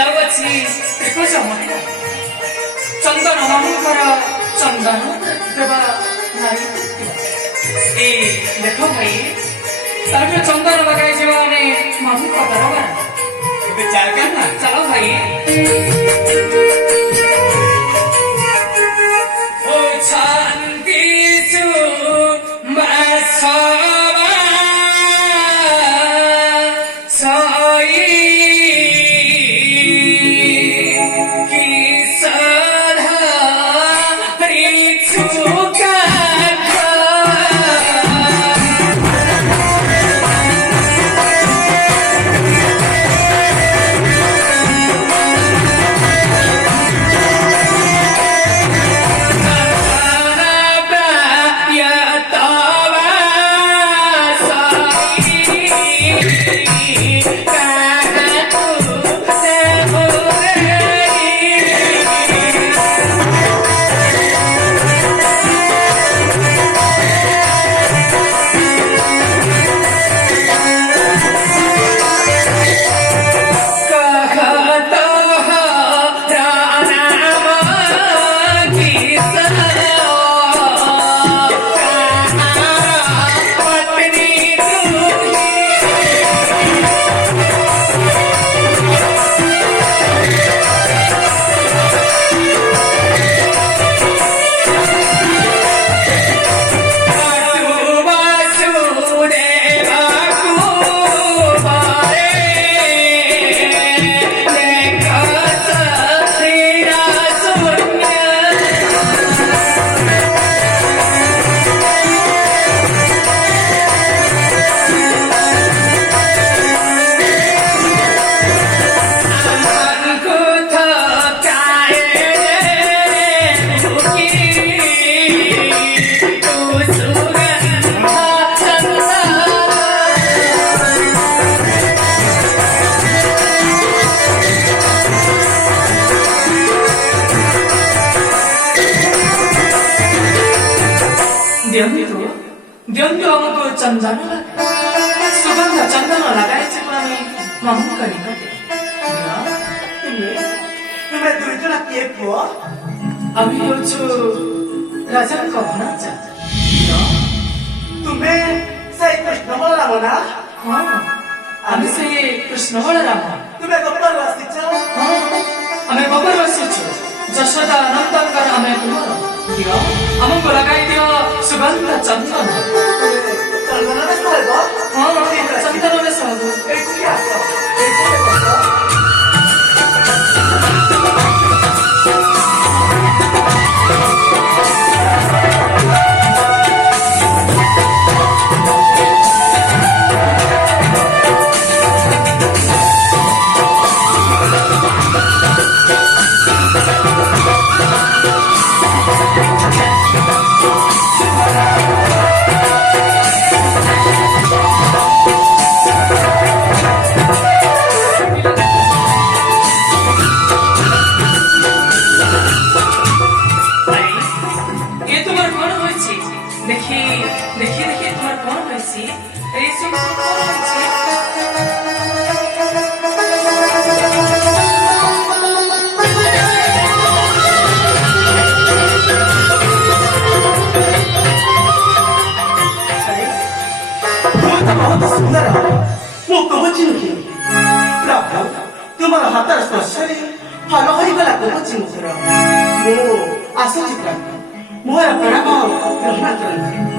ଯାଉଅଛି ଏକୋଇଶ ମହିଳା ଚନ୍ଦନ ମାମୁଙ୍କର ଚନ୍ଦନ ଦେବା ନାରୀ ଏଇ ଦେଖ ଭାଇ ତାର ଚନ୍ଦନ ଲଗାଇ ଯିବା ଆମେ ମାମୁଙ୍କ ଦରବାର ଏବେ ଚାଲ ନା ଚାଲ ଭାଇ ଓ ଶାନ୍ତି Diyon ako চন্দন সুগন্ধ চন্দন লাগাইছে আমি মামুকা নিকটে তুমি দুইজন কিଏ ପୁଅ আমি হচ্ছু রাজাଙ୍କ ଭଣଜା ତୁମେ ସେଇ କୃଷ୍ଣ ବଳରାମ ନା ହଁ ଆମେ ସେଇ କୃଷ୍ଣ ବଳରାମ ତୁମେ ଗୋପରୁ ଆସିଛ ହଁ ଆମେ ଗୋପରୁ ଆସିଛୁ ଯଶୋଦା ନନ୍ଦଙ୍କର ଆମେ ତୁମର ଦିଅ ଆମକୁ ଲଗାଇ ଦିଅ ସୁଗନ୍ଧ ଚନ୍ଦନ ଚନ୍ଦନରେ ସହବ ହଁ ଚନ୍ଦନରେ ସହବ ଏଠିକି ଆସ ଏଠିକି ବସ बहुत सुंदर मो कवची नुहे प्रभु तुमर हातर स्पर्शरे फल होइगला कवची मुखर मो आसुची प्रभु मोर प्रणाम ग्रहण करंतु